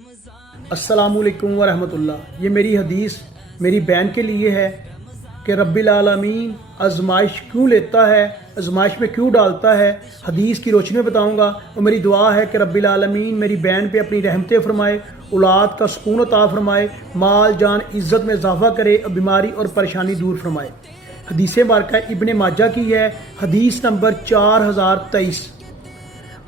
अस्सलाम वालेकुम वरहमत उल्लाह। ये मेरी हदीस मेरी बहन के लिए है कि रब्बिल आलमीन आजमाइश क्यों लेता है, आजमाइश में क्यों डालता है, हदीस की रोशनी में बताऊंगा। और मेरी दुआ है कि रब्बिल आलमीन मेरी बहन पे अपनी रहमतें फरमाए, औलाद का सुकून अता फरमाए, माल जान इज़्ज़त में इजाफ़ा करे और बीमारी और परेशानी दूर फरमाए। हदीस बारका इब्ने माजा की है, हदीस नंबर 4023।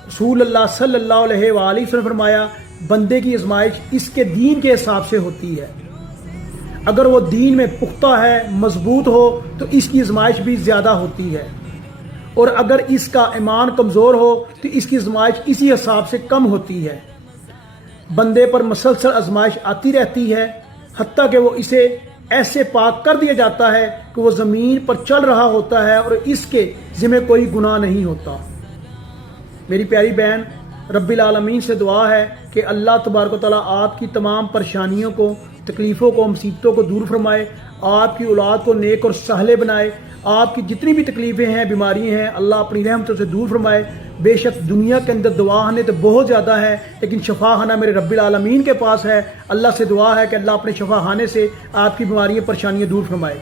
रसूल अल्लाह सल्लल्लाहु अलैहि वसल्लम फरमाया, बंदे की आजमाइश इसके दीन के हिसाब से होती है। अगर वो दीन में पुख्ता है, मजबूत हो, तो इसकी आजमाइश भी ज़्यादा होती है, और अगर इसका ईमान कमज़ोर हो तो इसकी आजमाइश इसी हिसाब से कम होती है। बंदे पर मसलसल आजमाइश आती रहती है, हत्ता कि वो इसे ऐसे पाक कर दिया जाता है कि वो ज़मीन पर चल रहा होता है और इसके ज़िम्मे कोई गुनाह नहीं होता। मेरी प्यारी बहन, रब्बिल आलमीन से दुआ है कि अल्लाह तबारक व तआला आपकी तमाम परेशानियों को, तकलीफ़ों को, मुसीबतों को दूर फरमाए, आपकी औलाद को नेक और सहले बनाए, आपकी जितनी भी तकलीफ़ें हैं, बीमारियां हैं, अल्लाह अपनी रहमतों से दूर फरमाए। बेशक दुनिया के अंदर दवाखाने तो बहुत ज़्यादा है, लेकिन शफाखाना मेरे रब्बिल आलमीन के पास है। अल्लाह से दुआ है कि अल्लाह अपने शफाखाने से आपकी बीमारियाँ परेशानियाँ दूर फरमाए।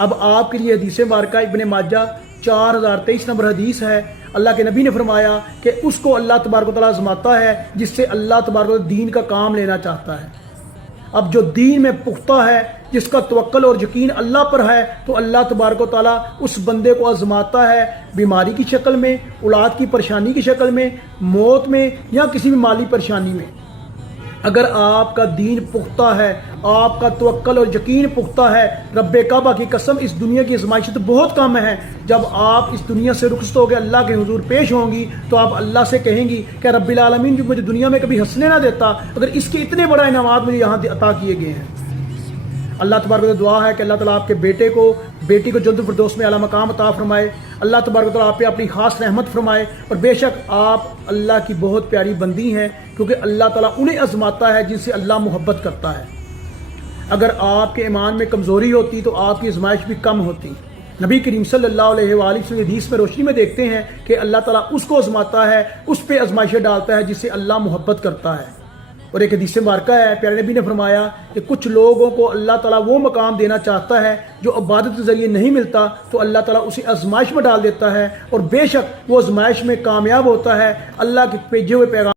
अब आपके लिए हदीस बारका इब्ने माजा 4023 नंबर हदीस है। अल्लाह के नबी ने फरमाया कि उसको अल्लाह तबारक व तआला आज़माता है जिससे अल्लाह तबारक व तआला दीन का काम लेना चाहता है। अब जो दीन में पुख्ता है, जिसका तवक्कल और यकीन अल्लाह पर है, तो अल्लाह तबारक व तआला उस बंदे को आज़माता है, बीमारी की शक्ल में, औलाद की परेशानी की शक्ल में, मौत में, या किसी भी माली परेशानी में। अगर आपका दीन पुख्ता है, आपका तवक्कल और यकीन पुख्ता है, रब्बे काबा की कसम इस दुनिया की आज़माइश तो बहुत कम है। जब आप इस दुनिया से रुखसत होकर अल्लाह के हुजूर पेश होंगी तो आप अल्लाह से कहेंगी कि रब्बिल आलमीन जो मुझे दुनिया में कभी हंसने ना देता, अगर इसके इतने बड़ा इनामात मुझे यहाँ अता किए गए हैं। अल्लाह तबारक व तआला दुआ है कि अल्लाह ताला आपके बेटी को जन्नत फिरदौस में आला मकाम अता फरमाए। अल्लाह तबारक व तआला आप पे अपनी खास रहमत फरमाए। और बेशक आप अल्लाह की बहुत प्यारी बंदी हैं, क्योंकि अल्लाह ताला उन्हें आजमाता है जिनसे अल्लाह मोहब्बत करता है। अगर आपके ईमान में कमज़ोरी होती तो आपकी आजमाइश भी कम होती। नबी करीम सल्लल्लाहु अलैहि वसल्लम हदीस में रोशनी में देखते हैं कि अल्लाह ताला उसको आजमाता है, उस पर आजमाइशें डालता है जिससे अल्लाह मोहब्बत करता है। और एक हदीस बारका है, प्यारे नबी ने फरमाया कि कुछ लोगों को अल्लाह ताला वो मकाम देना चाहता है जो इबादत के ज़रिए नहीं मिलता, तो अल्लाह ताला उसे आजमाइश में डाल देता है, और बेशक वो आजमाइश में कामयाब होता है। अल्लाह के भेजे हुए पैगाम